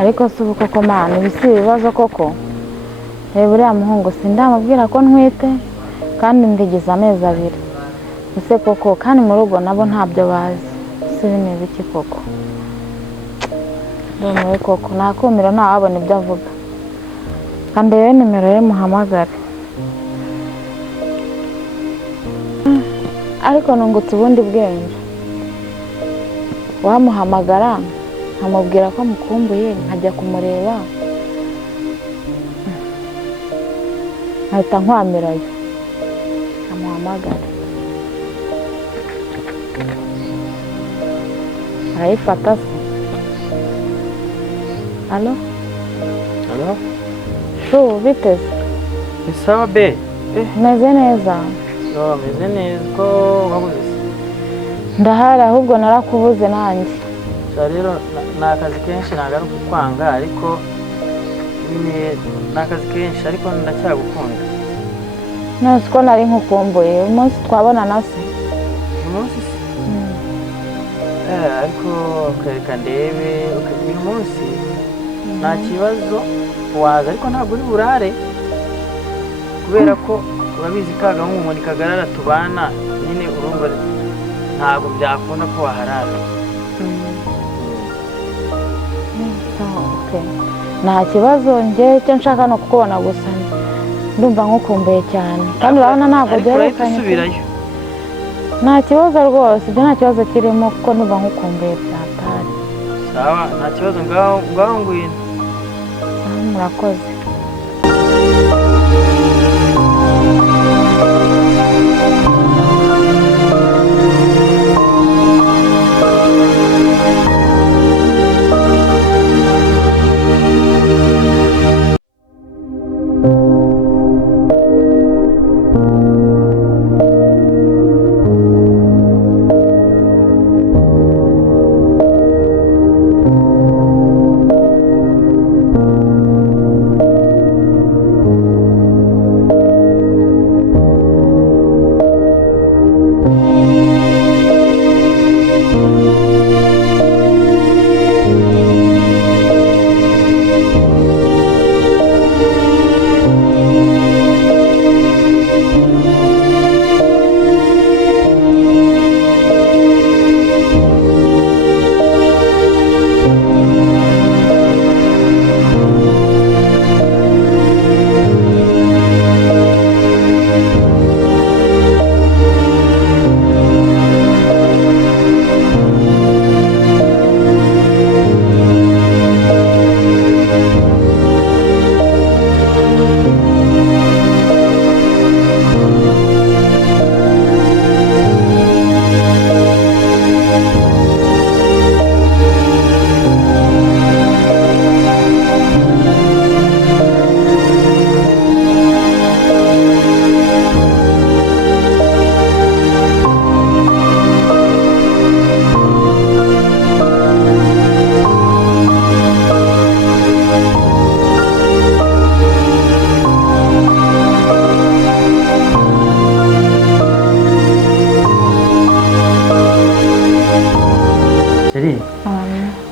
ariko si ubu koko mana ibi si ibibazo koko reba uriya muhungu sindamubwira ko ntwite kandi ndigeze amezi 2 ese koko kandi mu rugo nabo ntabyo bazi si bimeze iki koko ndumiwe koko nakumira ntawabona ibyo avuga kandi rero nimero ye muhamagare ariko nungutse ubundi bwenge wamuhamagara nkamubwira ko mukumbuye nkajya kumureba nkahita nkwamirayo amuhamagare arayifata se alo biteze isawa be meze neza meze neza ko wabuze ndahari ahubwo narakubuze nanjye rero nakazi kenshi nagaruka kwanga ariko nakazi kenshi ariko ndacyagukunda nose ko nari nkukumbuye umunsi twabonana se umunsi ariko ukareka ndebe uyu munsi nta kibazo waza ariko ntabwo uri burare kubera ko urabizi kaga nk'umuntu kagarara tubana nyine urumva ntabwo byakunda ko waharara nta kibazo njye icyo nshaka no kukubona gusa ndumva nkukumbuye cyane kandi urabona ntabwo byerekanye nta kibazo rwose ibyo nta kibazo kirimo kuko ndumva nkukumbuye byatari sawa nta kibazo ngaho ngwino murakoze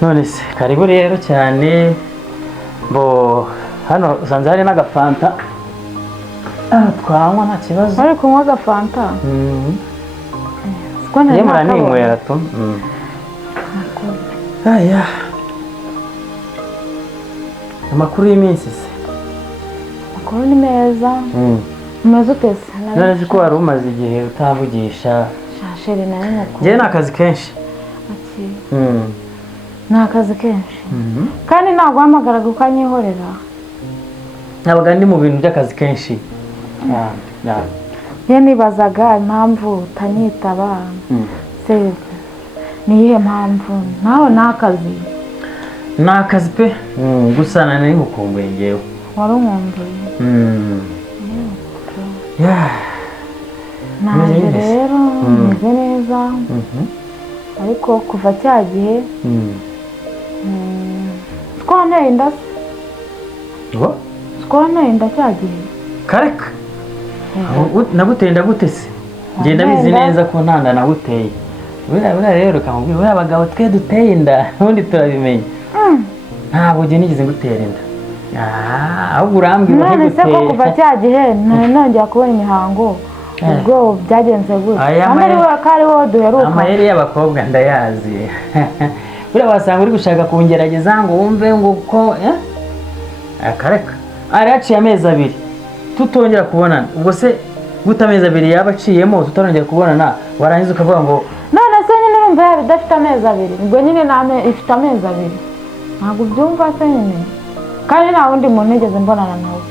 none se karibu rero cyane bo hano usanze hari n'agafanta twanywa nta kibazo bari kunywa agafanta yemura ninywera tu aya amakuru y'iminsi se amakuru ni meza umeze utese none ko wari umaze igihe utavugisha shasheri nari nakuru njye nakazi kenshi nakazi kenshi kandi ntabwo hamagaraga ukanyihorera nabaga ndi mu bintu by'akazi kenshi ye nibazaga impamvu utanyitaba se niyihe mpamvu nawe nakazi pe gusa nari nkukumbuye ngewe wari umwumbuye nanjye rero meze neza ariko kuva cya gihe twaneye inda cya gihe kareka naguteye ndagute se ngenda bizi neza ko ntanda naguteye buriya rero kamubwira buriya abagabo twe duteye inda ubundi turabimenya ntabwo njye nigeze ngutera inda. Ahubwo urambwira none se ko kuva cya gihe nongera kubona imihango ubwo byagenze gute? Kandi wowe duheruka. Amayeri y'abakobwa ndayazi. Buriya wasanga uri gushaka kungerageza ngo wumve ngo uko akareka araciye amezi 2 tutongera kubonana. Ubwo se guta amezi 2 yaba aciyemo tutarongera kubonana warangiza ukavuga ngo none se nyine urumva yabidafite amezi 2 ubwo nyine ifite amezi 2 ntabwo byumva se nyine kandi nta wundi muntu nigeze mbonana nawe.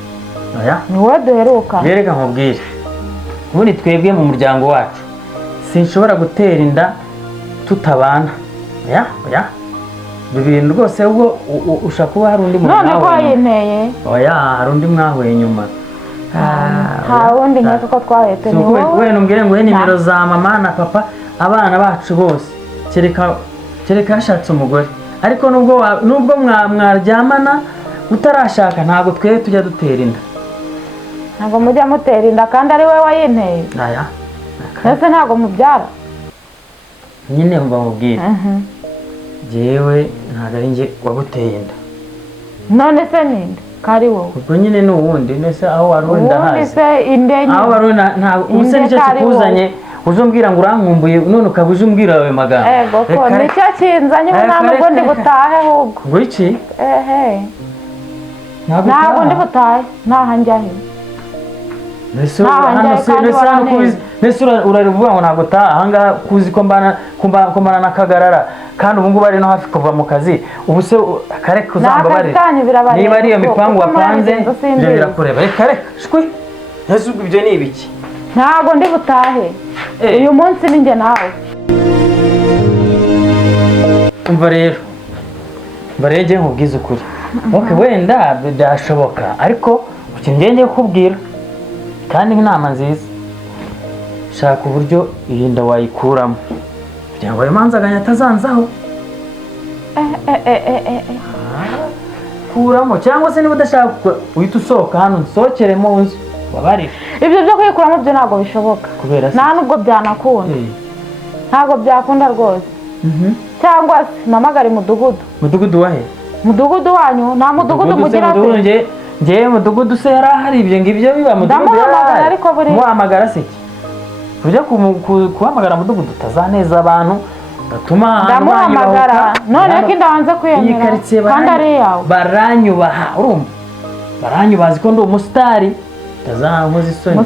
Oya ni wowe duheruka. Bereka nkubwire ubundi twebwe mu muryango wacu sinshobora gutera inda tutabana. Oya ibintu rwose ubwo ushaka kuba hari undi muntu none ko yinteye. Oya hari undi mwahuye nyuma. Ha wundi nkeka ko twahete ni wowe. Wewe numbwire ngo nimero za mama na papa abana bacu bose kereka yashatse umugore ariko nubwo mwaryamana utarashaka ntabwo twe tujya dutera inda. Ntabwo mujya mutera inda kandi ari wowe wayinteye. Aya ese ntabwo mubyara nyine mba mubwire jewe ntabwo ari nje waguteye inda. None se ninde kari wowe? Ubwo nyine n'uwundi nese aho warunda hazi. Ubundi se indenye aho warunda ntabwo ubuse nicyo kikuzanye uzumbwira ngo urankumbuye none ukabuze umbwira ayo magambo. Ego ko nicyo kinzanye ntabwo ndi butahe ahubwo. Ngo iki? Ntabwo ndi butahe naha njyahe. Nese urarivuga ngo ntabwo taha ahangaha kuzi ko mbana na Kagarara kandi ubu ngubu ari no hafi kuva mu kazi. Ubu se kareka uzambabarira niba ari iyo mipango wapanze ibyo birakureba. Reka shwi nese ubwo ibyo ni ibiki? Ntabwo ndi butahe uyu munsi ni njye nawe. Umva rero mbarege nkubwiza ukuri. Okay wenda byashoboka ariko ukingenge kukubwira kandi inama nziza shaka uburyo iyi nda wayikuramo kugira ngo ayo manzaganya atazanzaho. Kuramo cyangwa se niba udashaka uhita usohoka hano nsokere mu nzu wabarira. Ibyo byo kwikuramo byo ntabwo bishoboka nta nubwo byanakunda. Ntabwo byakunda rwose. Cyangwa se mamagari mudugudu wahe? Mudugudu wanyu nta mudugudu mugira se. Ngewe mudugudu se yari ahari ibyo ngibyo biba mudugudu ndamuhamagara ariko buri muhamagara se iki kujya kuhamagara mudugudu utazaneza abantu gatuma ndamuhamagara none ko indabanze kwiyemera kandi ari yawe baranyubaha urumva baranyubazi ko ndi umusitari utazankoza isoni.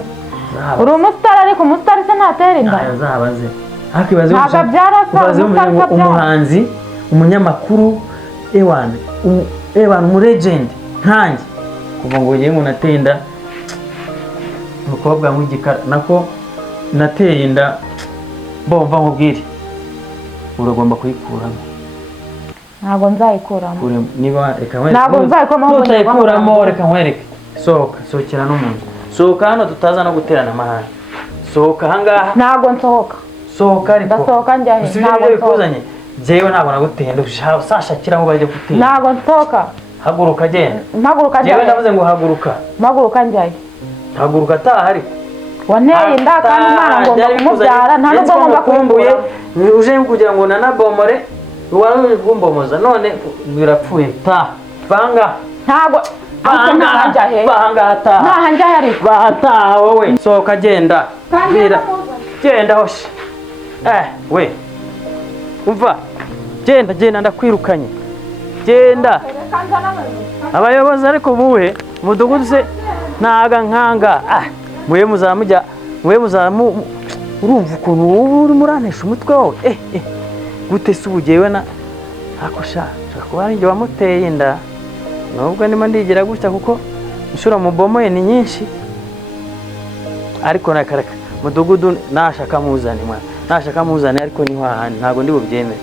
Uri umusitari ariko umusitari se ntatera inda azabaze hakibaze byarasa umuhanzi umunyamakuru ewana umulegend nkanjye kuva ngo ngiye ngo nateye inda umukobwa nk'igikara nako nateye inda bomva nkubwire uragomba kuyikuramo. Ntabwo nzayikuramo. Niba reka nkwereke ntabwo nzayikuramo reka nkwereke sohokera no mu nzu sohoka hano tutaza no guterana amahane sohoka ahangaha. Ntabwo nsohoka. Sohoka ariko ndasohoka njyahe ntabwo bikuzanye jewe ntabwo naguteye usashakira aho bajya gutera. Ntabwo nsohoka. Haguruka genda. Mpaguruka njyahe. Jewe navuze ngo haguruka. Mpaguruka njyahe. Haguruka taha ariko. Wanteye inda kandi umwana ngomba kumubyara nta nubwo ngomba kumbuye. Uje kugira ngo nanabomore wari kumbomoza none birapfuye taha. Vanga. Ntabwo ntaha njyahe. Vanga taha. Ntaha njyahe ariko. Bahataha wowe. Sohoka genda. Genda hoshi. We. Umva. Genda ndakwirukanye. Genda. Abayobozi ariko buwe mudugudu se naga nkanga muye muzamujya muye muzamu urumva ukuntu uri muranesha umutwe wawe gute se ubugewe na akosha kuba ari nge wamuteye inda nubwo ndimo ndigira gutya kuko inshuro mu bomoye ni nyinshi ariko nakaraka mudugudu nashaka muzane ariko ni hahandi ntago ndi bubyemere.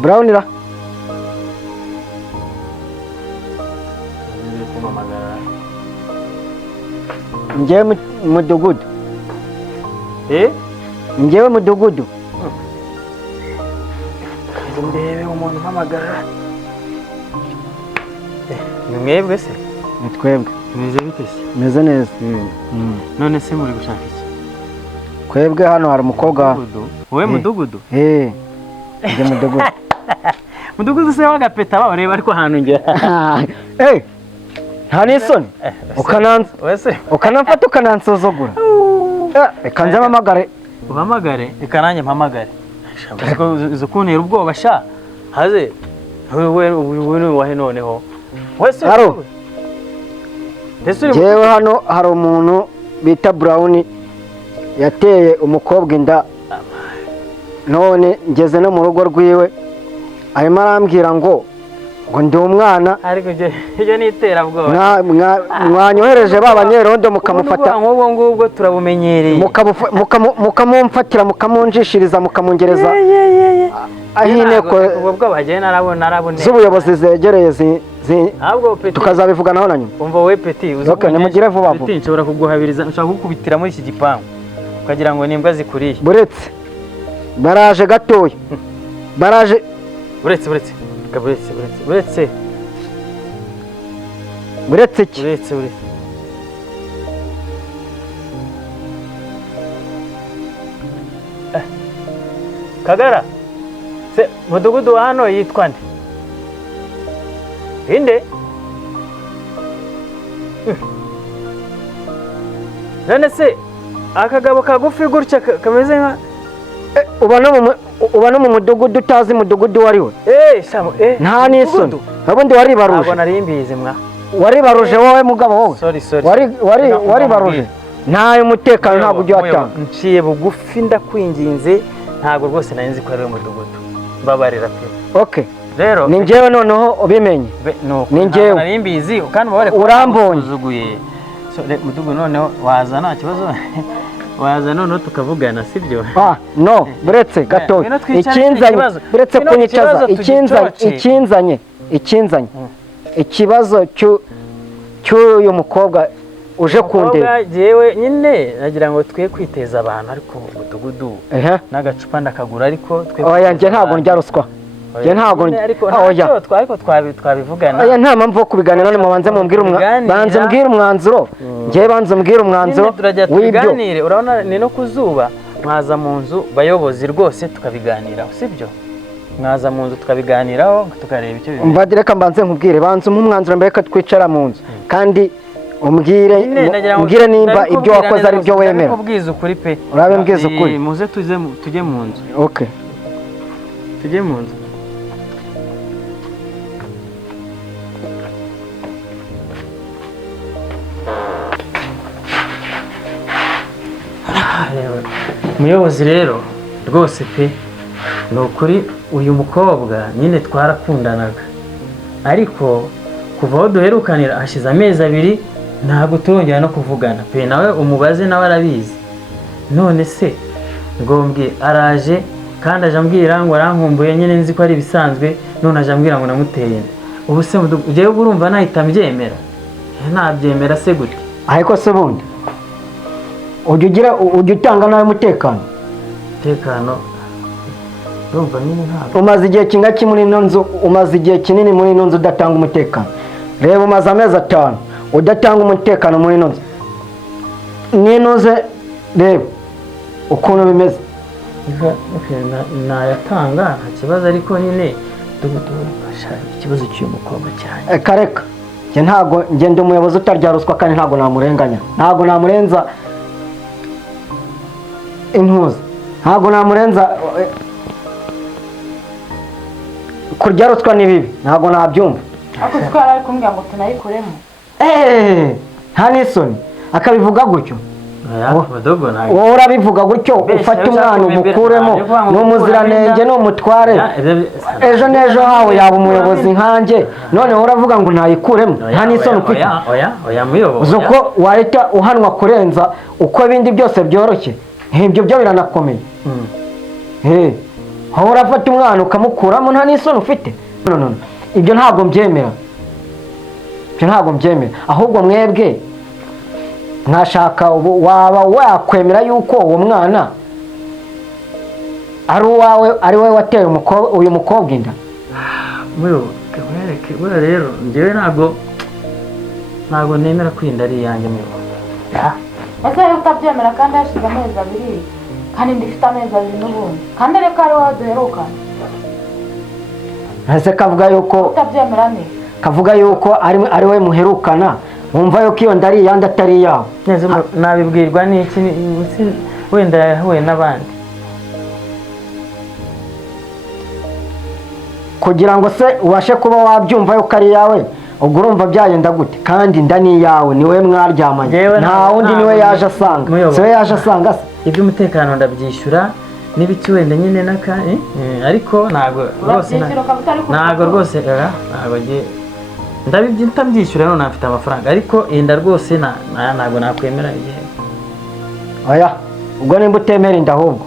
Brown ra njye mudugudu njyewe mudugudu. Kaze ndebe umuntu umpamagara. Ni mwebwe se? Ni twebwe. Meze bite se? Meze neza. None se muri gushaka iki? Twebwe hano hari umukobwa. Wowe mudugudu? Njye mudugudu. Mudugudu se wagapeta bareba ariko ahantu ngera. Nta n'isoni. Ukanamfata ukanansuzugura. Reka nze mpamagare. Uhamagare? Reka nanjye mpamagare. Izo kuntera ubwoba sha. Haze wewe wahe noneho. Wese. Jewe hano hari umuntu bita Brown yateye umukobwa inda. None ngeze no mu rugo rwiwe. Arimo arambwira ngo ndi umwana. Ariko je nitera bwoba. Mwanyohereje babanyerondo mukamufata. Nk'ubwo ngubwo turabumenyereye. Mukamumfatira mukamunjishiriza mukamungereza. Ahinteko ubwo bagiye narabone. Z'ubuyobozi zegereye tukazabivuganaho na nyuma. Umva we Peti uzukane mugire vuba vuba. Nshobora kuguhabiriza nshaka kukubitira muri iki gipangu. Ukagira ngo nimbwa zikuriye. Buretse baraje gatoya. Baraje buretse iki? Kagara se mudugudu wa hano yitwa nde? Inde? None se akagabo kagufi gutya kameze nka uba no mu mudugudu utazi mudugudu wariwe. Nta n'isoni. Ubundi waribaruje. Ntabwo narimbizi mwa. Waribaruje wowe mugabo wowe. Sorry. Waribaruje. Ntayo mutekano ntabwo ujya watanga. Nciye bugufi ndakwinginze ntabwo rwose nari nzi ko ari mudugudu. Mbabarira pe. Okay. Rero ni njyewe noneho ubimenye. Ni njyewe. Narimbizi kandi mubare urambonye. So mudugudu noneho waza nta kibazo. Waza noneho tukavugana sibyo? No, buretse gato. Buretse kunyicaza ikinzanye. Ikibazo cy'uyu mukobwa uje kundeba. Jewe nyine nagira ngo twe kwiteza abantu ariko mudugudu n'agacupa ndakagura ariko twe. Oya nje ntabwo ndya ruswa. Nje ntabwo ariko twabivugana. Oya nta mpamvu yo kubiganira none mubanze mumbwire umwanzuro. Nje banze mbwire umwanzuro w'ibyo. Urabona ni no kuzuba mwaza mu nzu bayobozi rwose tukabiganiraho sibyo? Mwaza mu nzu tukabiganiraho tukareba icyo bivuga. Umva reka mbanze nkubwire banze umwanzuro mbere ko twicara mu nzu kandi umbwire nimba ibyo wakoze ari byo wemera. Ubwiza ukuri pe. Urabe mbwiza ukuri. Muze tujye mu nzu. Okay. Tujye mu nzu. Muyobozi rero rwose pe ni ukuri uyu mukobwa nyine twarakundanaga ariko kuva aho duherukanira hashize amezi 2 ntabwo turongera no kuvugana pe nawe umubaze nawe arabizi none se ngombye araje kandi aje ambwira ngo arankumbuye nyine nzi ko ari bisanzwe none aje ambwira ngo namuteye ubu se ugiye urumva nahita mbyemera ntabyemera se gute ariko se bundi ujya utanga nawe umutekano urumva nyine ntabwo umaze igihe kingaki muri ino nzu umaze igihe kinini muri ino nzu udatanga umutekano reba umaze amezi 5 udatanga umutekano muri ino nzu ninuze reba ukuntu bimeze nayatanga nta kibazo ariko nyine dufasha ikibazo cy'umukobwa cyane kareka njye ntago ngende umuyobozi utarya ruswa kandi ntago namurenganya ntago namurenza intuza ntago namurenza kurya ruswa ni bibi ntago nabyumva ako twara ari kumbwira ngo tunayikoremo nta n'isoni akabivuga gutyo badogo nawe wowe urabivuga gutyo ufata umwana umukuremo n'umuziranenge n'umutware ejo n'ejo hawe yaba umuyobozi nkanjye none uravuga ngo ntayikuremo nta n'isoni ufite oya muyobozi uko wahita uhanwa kurenza uko ibindi byose byoroshye ibyo byo biranakomeye aho urafata umwana ukamukuramo nta n'isoni ufite ibyo ntabwo mbyemera ahubwo mwebwe nkashaka waba wakwemera yuko uwo mwana ari uwawe, ari wowe wateye uyu mukobwa inda? mwereke buriya rero njyewe ntabwo nemera ko inda ari iyanjye mwibo. ese rero utabyemera kandi hashize amezi abiri kandi ndifite amezi abiri n'ubundi kandi reka ari wowe duherukana. ese kavuga yuko utabyemera ni kavuga yuko ari we muherukana, wumva yuko iyo nda ari iyandi atari iyawe? nabibwirwa n'iki? wenda yahuye n'abandi. kugira ngo se ubashe kuba wabyumva yuko ari iyawe, ubwo urumva byagenda gute? kandi inda ni iyawe, ni we mwaryamanye, nta wundi niwe yaje asanga. si we yaje asanga se? iby'umutekano ndabyishyura n'ibiki wenda nyine ariko ntabwo rwose ndabyishyura none afite amafaranga, ariko inda rwose ntabwo nakwemera igihe. oya, ubwo nimba utemera inda, ahubwo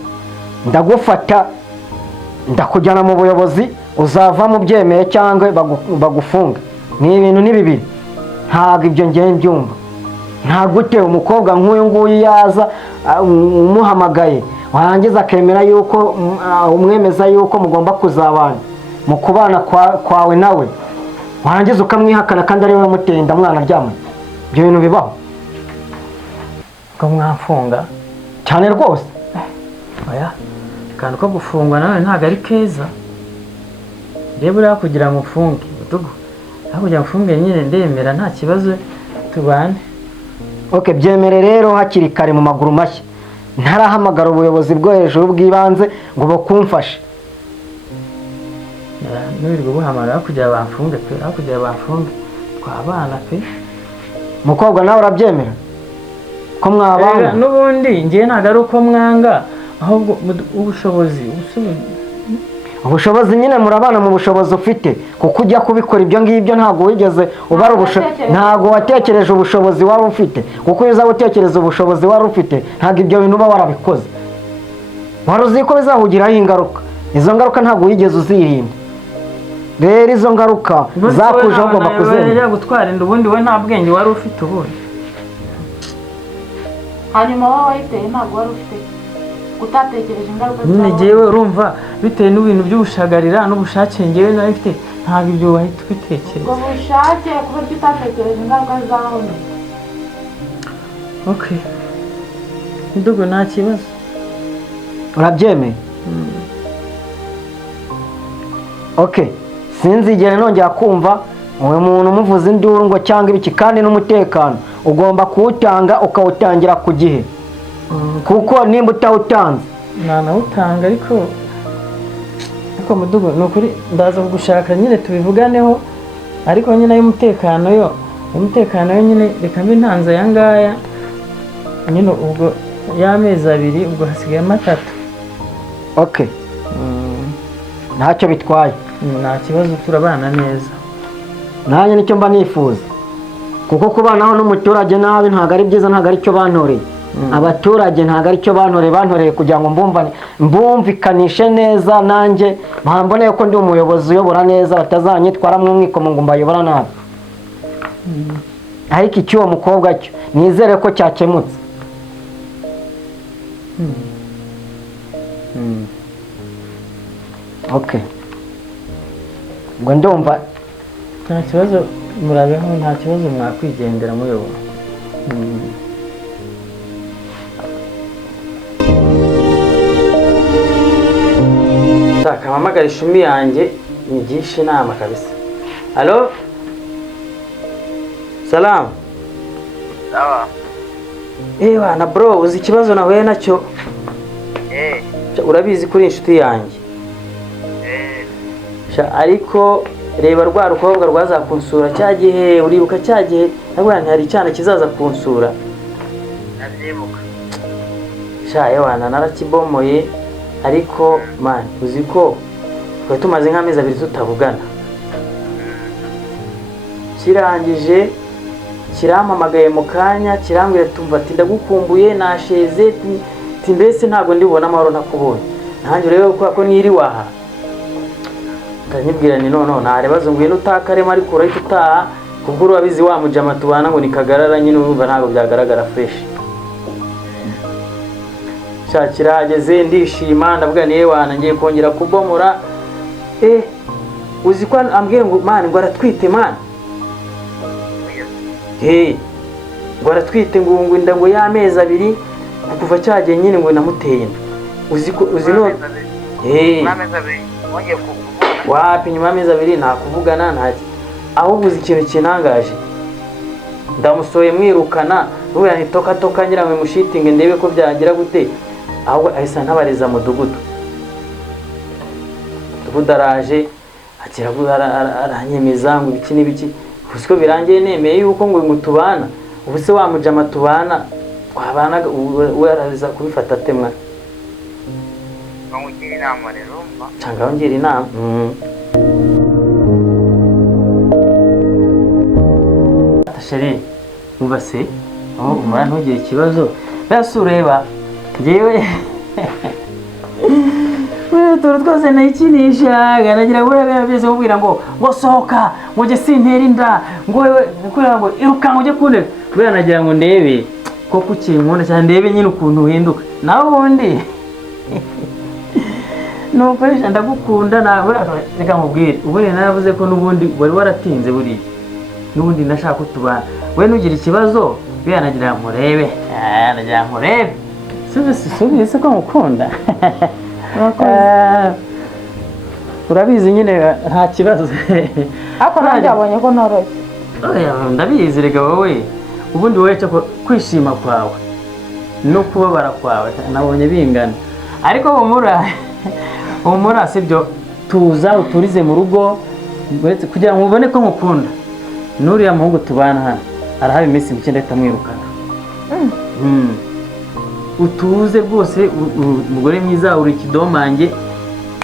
ndagufata ndakujyana mu buyobozi, uzava mu byemeye cyangwa bagufunga. ni ibintu ni bibiri, ntabwo ibyo ngiye mbyumva. ntabwo utewe umukobwa nk'uyu nguyu yaza umuhamagaye warangiza akemera yuko umwemeza yuko mugomba kuzabana, mu kubana kwawe nawe warangiza ukamwihakana kandi ari wowe muteye inda mwana aryamanye. ibyo bintu bibaho? ko mwafunga cyane rwose. oya, akantu ko gufungwa nawe ntabwo ari keza. reba uriya kugira ngo ufunge kugira ngo ufunge nyine ndemera nta kibazo tubane. byemere rero hakiri kare mu maguru mashya, ntarahamagara ubuyobozi bwo hejuru bw'ibanze ngo bakumfashe. n'urirwa buhamagara kugira bafunge pe, kugira bafunge twabana pe. mukobwa nawe urabyemera ko mwabana? n'ubundi ngiye ntabwo ari uko mwanga, ahubwo ubushobozi nyine murabana mu bushobozi ufite, kuko ujya kubikora ibyo ngibyo ntabwo wigeze ubara ntabwo watekereje ubushobozi wari ufite, kuko iyo uza gutekereza ubushobozi wari ufite ntabwo ibyo bintu uba warabikoze. wari uzi ko bizahugiraho ingaruka, izo ngaruka ntabwo wigeze uzirinda. rero izo ngaruka zakujeho ugomba kuzemera. gutwara inda ubundi we nta bwenge wari ufite ubundi. hanyuma wowe wayiteye ntabwo wari ufite, utatekereje ingaruka nyine ngewe urumva bitewe n'ibintu by'ubushagarira n'ubushake ngewe nawe mfite, ntabwo ibyo wahita ubitekereza. ubwo bushake kubera ko utatekereje ingaruka zaho. ndugu nta kibazo. urabyemeye? sinzigere nongera kumva uwo muntu umuvuza induru ngo cyangwa ibiki, kandi n'umutekano ugomba kuwutanga ukawutangira ku gihe, kuko nimba utawutanze nanawutanga. ariko mudugu ni ukuri ndaza kugushaka nyine tubivuganeho, ariko nyine y'umutekano yo nyine reka mbe ntanze aya ngaya nyine, ubwo y'amezi abiri ubwo hasigayemo 3. ntacyo bitwaye, nta kibazo turabana neza. nanjye nicyo mba nifuza, kuko kubanaho n'umuturage nabi ntabwo ari byiza, ntabwo ari cyo bantoreye. abaturage ntabwo ari cyo bantoreye kugira ngo mbumvikanishe neza, nanjye mboneye ko ndi umuyobozi uyobora neza, batazanyitwaramo umwikomo ngo mbayobora nabi. ariko icy'uwo mukobwa cyo nizere ko cyakemutse. ubwo ndumva nta kibazo, murabeho nta kibazo, mwakwigendera muyobora. Kamamagara ishumi yanjye nyigishe inama kabisa. Halo? Salamu. Sawa. Na bro, uzi ikibazo nahuye nacyo? Urabizi kuri inshuti yanjye. Ariko reba rwa rukobwa rwaza kunsura cyagihe, uribuka cyagihe nabwo hari cyane kizaza kunsura. Nabyibuka. Yewana narakibomoye, ariko man uzi ko twe tumaze nk'amezi 2 tutavugana. kirangije kirampamagaye mu kanya kirambwira tumva ati ndagukumbuye nasheze mbese ntabwo ndibona amahoro nakubonye. nanjye rero ko niri waha ndanyibwira ni none ntarebazo ngwino utakarema ariko urahita utaha kubwo urabizi wa mujama tubana ngo nikagarara nyine urumva ntabwo byagaragara fresh. Shakira hageze ndishima ndavuga niye wana ngiye kongera kubomora. Uzi ko ambwiye ngo man ngo aratwite man. Ngo aratwite ngo inda ngo y'amezi 2 kuva cyagiye nyine ngo namuteye. Uzi no amezi 2 wongeye kuvugana wapi nyuma y'amezi 2 nta kuvugana nta ahubwo uzi ikintu kinangaje ndamusoye mwirukana ruya ntitoka ngira ngo mushitinge ndebe ko byagira gute ahubwo ahisa ntabariza mudugudu budaraje akira aranyemeza ngo ibiki n'ibiki kuko birangiye nemeye yuko ngo mutubana ubuse wa mujama tubana twabana waraza kubifata temwa ngira inama rero mba cyangwa ngira inama Sheri ubase aho umara ntugire ikibazo basi ureba ngewe turu twose nayikinisha nagira ngo byose mubwira ngo sohoka ngo je sintera inda ngo wewe kugira ngo iruka ngo je kune bwa nagira ngo ndebe ko kukinkunda cyane ndebe nyine ukuntu uhinduka nawe ubundi nuko ndagukunda nawe reka mubwire ubundi naravuze ko nubundi wari waratinze buri nubundi nashaka kutubana we nugira ikibazo bwa nagira ngo murebe nagira ngo murebe subize ko mukunda urabizi nyine nta kibazo ariko nanjye abonye ko noroshye ndabizi rega wowe ubundi wowe cyo kwishima kwawe no kubabara kwawe nabonye bingana ariko humura sibyo tuza uturize mu rugo kugira ngo ubone ko mukunda nuriya muhungu tubana hano arahaba iminsi 9 itamwirukana utuze rwose umugore mwiza uri kidomange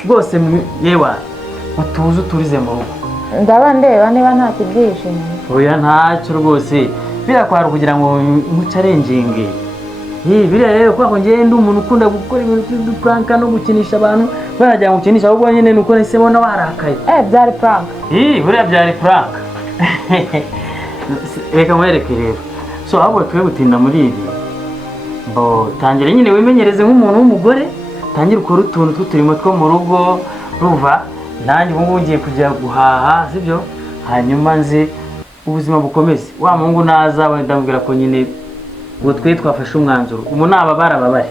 rwose yewa utuze uturize mu rugo ndaba ndeba niba nta kibyishimo oya ntacyo rwose birakwara kugira ngo mucarenjinge biriya rero kwa ngiye ndi umuntu ukunda gukora ibintu by'prank no gukinisha abantu barajya gukinisha ahubwo nyine nuko nisemo na warakaye byari prank buriya byari prank reka mwereke rero so ahubwo twe gutinda muri ibi tangira nyine wimenyereze nk'umuntu w'umugore tangira ukora utuntu tw'uturimo two mu rugo ruva nanjye ubu ngubu ngiye kujya guhaha sibyo hanyuma nze ubuzima bukomeze wa mungu naza wenda ndambwira ko nyine ngo twe twafashe umwanzuro ubu barababare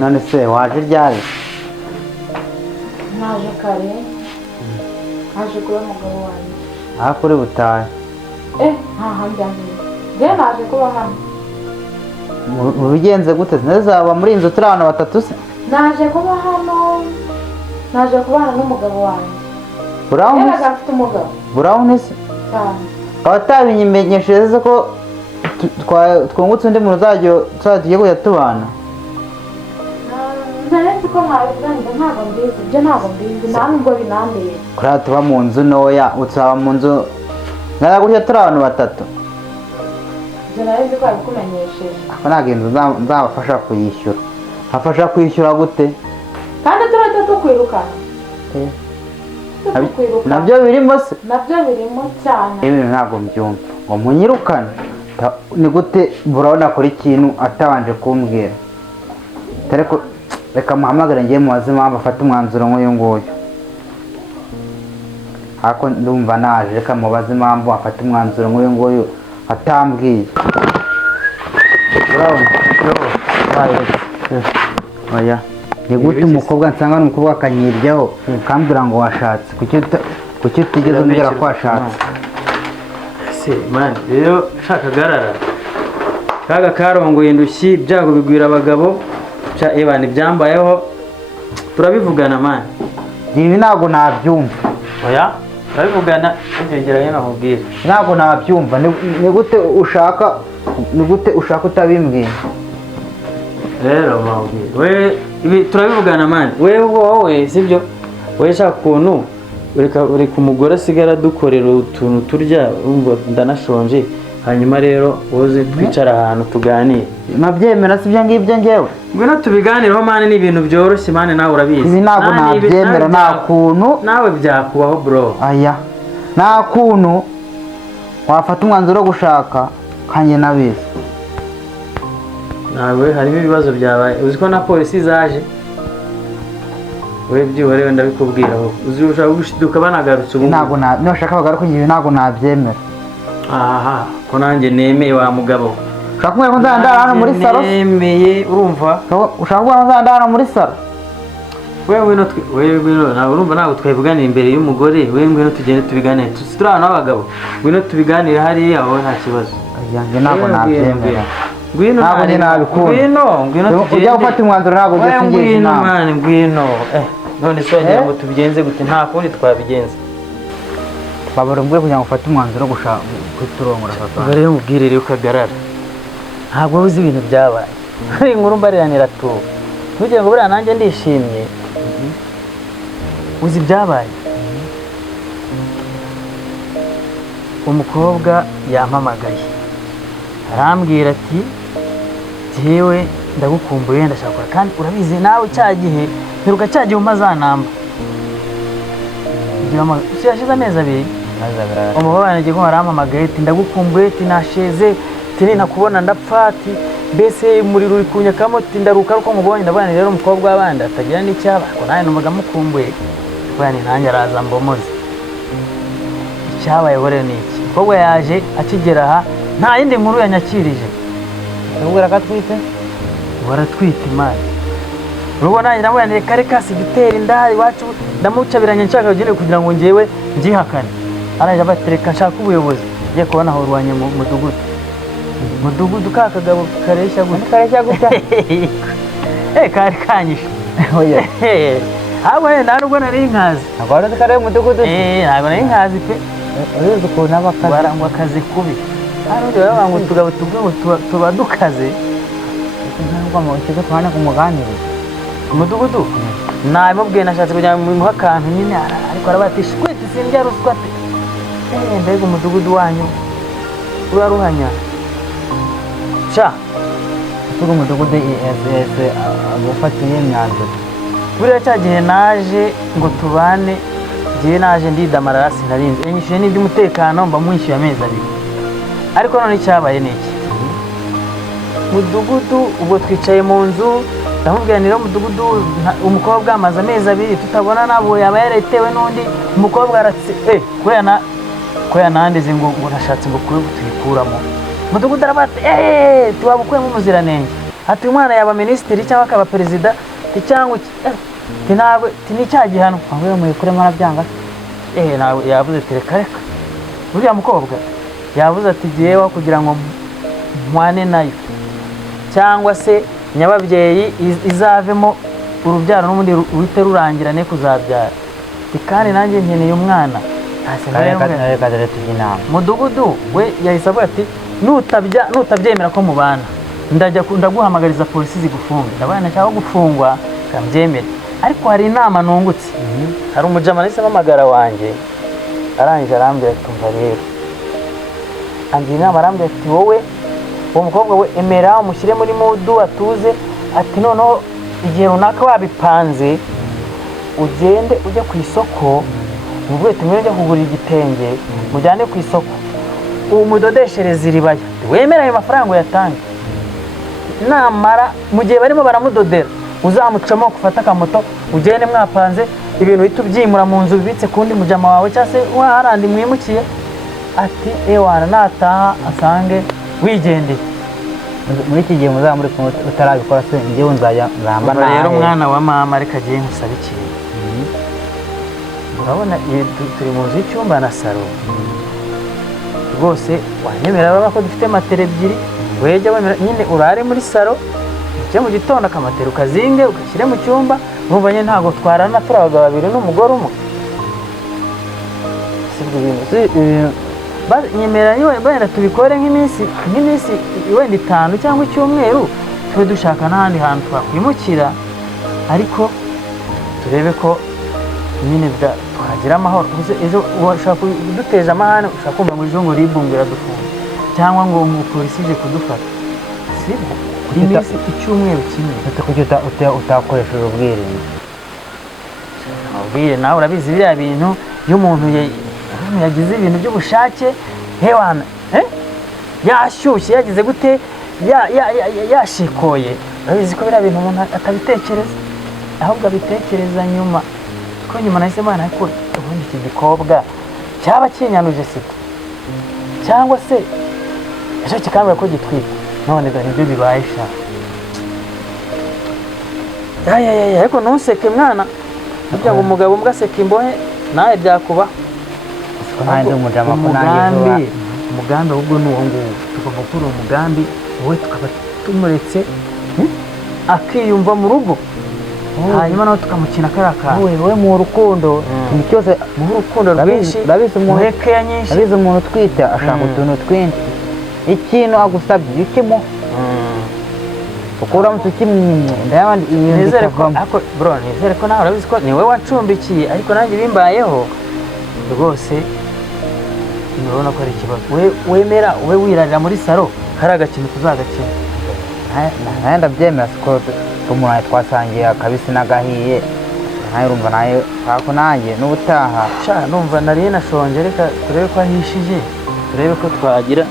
none se waje ryari naje kare naje kuba umugabo wanjye aha kuri butahe ntaha njyanye njye naje kuba hano ubigenze gute ntazaba muri inzu turi abantu batatu se naje kuba hano naje kubana n'umugabo wanjye Brown afite umugabo Brown se cyane abatabimenyesheje ko twungutse undi muntu tugiye kujya tubana ntaretse ko mwabivuganye ntabwo mbizi ibyo ntabwo mbizi nta nubwo binambeye kuriya tuba mu nzu ntoya utaba mu nzu nara gutya turi abantu batatu ibyo nari ko babikumenyesheje ako ntabwo inzu nzabafasha kuyishyura hafasha kwishyura gute kandi turahita tukwirukana nabyo birimo se nabyo birimo cyane ibintu ntabwo mbyumva ngo munyirukane ni gute burabona akora ikintu atabanje kumbwira ariko reka muhamagare ngiye mubaze impamvu afata umwanzuro nk'uyu nguyu. Ariko ndumva naje, reka mubaze impamvu afata umwanzuro nk'uyu nguyu atambwiye. Urabona? Oya. Ni gute umukobwa nsanga n'umukobwa akanyiryaho kambwira ngo washatse? Kuki utigeze umbwira ko washatse? Se man, rero shaka garara. Kaga karongoye indushyi byago bigwira abagabo. Cha ebane byambayeho. Turabivugana man. Ibi ntago nabyumva. Oya, turabivugana ingegeranye nakubwira. Ntago nabyumva. Ni gute ushaka utabimbwiye? Rero mawubwira. We ibi turabivugana man. Wowe sibyo? We shaka kuntu ureka umugore asigara dukorera utuntu turya umva ndanashonje. Hanyuma rero woze twicara ahantu tuganire. Nabyemera sibyo ngibyo ngewe. Ngwino tubiganireho mane ni ibintu byoroshye mane nawe urabizi. Ibi ntago nabyemera nta kuntu. Nawe byakubaho bro. Aya. Nta kuntu wafata umwanzuro wo gushaka kanje nabizi. Nawe harimo ibibazo byabaye. Uzi ko na polisi zaje. We byihore ndabikubwiraho. Uzi ushaka gushiduka banagarutse ubu. Ntago nashaka bagaruka igihe ntago nabyemera. Aha, ko nanjye nemeye wa mugabo. Ushaka kumwe nzandara hano muri salo? Nemeye urumva? Ushaka kumwe nzandara hano muri salo? Wewe ngwino nawe urumva nawe twabiganira imbere y'umugore. Wewe ngwino tugende tubiganire. Turana n'abagabo. Ngwino tubiganire hariya aho nta kibazo. Yanjye ntago nabyemera. Ngwino ntago ni nabikunda. Ngwino tugende. Ujya gufata umwanzuro ntago ujye singiye inama. Ngwino. None se wagira ngo tubigenze gute? Nta kundi twabigenza. Babura mbwe kugira ngo ufate umwanzuro gushaka kuturongora papa. Ubwo rero mubwirire ukagarara. Ntabwo uzi ibintu byabaye. Inkuru mbariranira tu. Ntugire ngo buriya nanjye ndishimye. Uzi byabaye. Umukobwa yampamagaye. Arambwira ati "Jewe ndagukumbuye ndashaka kandi urabizi nawe cyagihe heruka cyagihe umazanamba." Usi yashize amezi abiri. Umugabo wanjye ko arampamagaye ati ndagukumbuye ati nasheze ati nakubona ndapfa ati mbese umuriro uri kunyakamo ati ndaruka uko mubonye ndabana rero umukobwa w'abandi atagira n'icyaba ko nawe numvaga mukumbuye. Bwana nanjye araza mbomoze. Icyabaye rero ni iki? Umukobwa yaje akigera aha nta yindi nkuru yanyakirije. Ubwo rakatwite? Baratwite imana. Urubona nanjye nabonye kare kasi gitera indari iwacu ndamucabiranye nshaka kugira ngo ngewe ngihakane. Araje abatereka nshaka ubuyobozi. Ngiye kubona aho urwanye mu mudugudu kakagabo kareshya gutya. Kari kanyishe. Oya. Abo nda nubwo nari inkazi. Agora kare mudugudu. Ntabwo nari inkazi pe. Uruzi ko nabakazi barangwa akazi kubi. Ariko rero ngo tugabo tuba dukaze. Ntabwo mu kigo twana kumuganira. Umudugudu namubwiye nashatse kujya mu muhakantu nyine ariko arabatisha kwiti sindya ruswa te. Mbega umudugudu wanyu uraruhanya. Sha tugo umudugudu ESS agufatiye imyanzuro. Buriya cyagihe naje ngo tubane gihe naje ndidamarara sinarinze enyishuye n'iby'umutekano mba mwishyuye amezi abiri. Ariko none cyabaye niki? Mudugudu ubwo twicaye mu nzu ndamubwira niro mudugudu umukobwa amaze amezi abiri tutabona nabo yaba yaretewe n'undi umukobwa aratse koya nandeze ngo nashatse ngo kuri tuyikuramo. Mudugudu arabate tubabukuye mu muziranenge. Ati umwana yaba ministeri cyangwa akaba perezida cyangwa ntabwo ni cyagihano aho muri kure marabyanga. Nawe yavuze tereka buriya mukobwa yavuze ati giyeho kugira ngo mwane nayo cyangwa se nyababyeyi izavemo urubyaro n'ubundi ruhite rurangirane kuzabyara. Kandi nanjye nkeneye umwana. Mudugudu we yahise avuga ati nutabyemera ko mubana ndaguhamagariza polisi zigufunga. Ndabona cyangwa gufungwa kambyemere. Ariko hari inama nungutse. Hari umujama nise mpamagara wanjye arangije arambwira ati umva rero angira inama arambwira ati wowe uwo mukobwa we emera umushyire muri mudu atuze ati noneho igihe runaka wabipanze ugende ujya ku isoko uvuye ati mwene ujya kugura igitenge mujyane ku isoko umudodeshereze iribaya wemera ayo mafaranga uyatange namara mu gihe barimo baramudodera uzamucamo ufate akamoto ugende mwapanze ibintu uhita ubyimura mu nzu bibitse kundi mujama wawe cyangwa se warandi mwimukiye ati ewana nataha asange wigendeye. muri iki gihe muzaba muri kumwe utarabikora se njyewe nzamba nawe. Rero mwana wa mama reka agiye nkusaba ikintu. Urabona turi mu nzu y'icyumba na salo rwose wanyemerera baba ko dufite matera ebyiri wejya wemera nyine urare muri salo ujye mu gitondo akamatera ukazinge ugashyire mu cyumba urumva nyine ntabwo twarana turi abagabo babiri n'umugore umwe. Nyemerera wenda tubikore nk'iminsi wenda 5 cyangwa icyumweru tube dushaka n'ahandi hantu twakwimukira ariko turebe ko nyine twagira amahoro. Ejo ushaka kuduteje amahane ushaka kumva ngo ejo ngo ribumbira dufunga cyangwa ngo umupolisi ije kudufata sibwo iminsi icyumweru kimwe utakoresheje ubwirinzi. ubwire nawe urabizi biriya bintu iyo umuntu yagize ibintu by'ubushake hewana yashyushye yagize gute yashikoye urabizi ko biriya bintu umuntu atabitekereza ahubwo abitekereza nyuma ko nyuma nahise mbana ko ubundi iki gikobwa cyaba kinyanuje sida cyangwa se ejo kikambwira ko gitwite none dore ibyo bibaye sha ariko ntuseke mwana burya ngo umugabo mbwa aseka imbohe nawe byakuba umugambi ahubwo ni uwo nguwo tugomba gukora umugambi wowe tukaba tumuretse akiyumva mu rugo hanyuma nawe tukamukina kariya kantu wowe mu rukundo ikintu cyose mu rukundo rwinshi muhekeya nyinshi urabizi umuntu utwite ashaka utuntu twinshi ikintu agusabye ukimuha kuko uramutse ukimwimye ndayabandi ibintu bikavamo. Nizere ko nawe urabizi ko ni wowe wacumbikiye ariko nanjye bimbayeho rwose urabona ko ari ikibazo wemera ube wirarira muri salo hari agakino tuzagakina. nawe ndabyemera siko umuntu twasangiye akabisi n'agahiye nawe urumva nawe kako nanjye n'ubutaha numva nari nashonje reka turebe ko ahishije turebe ko twagira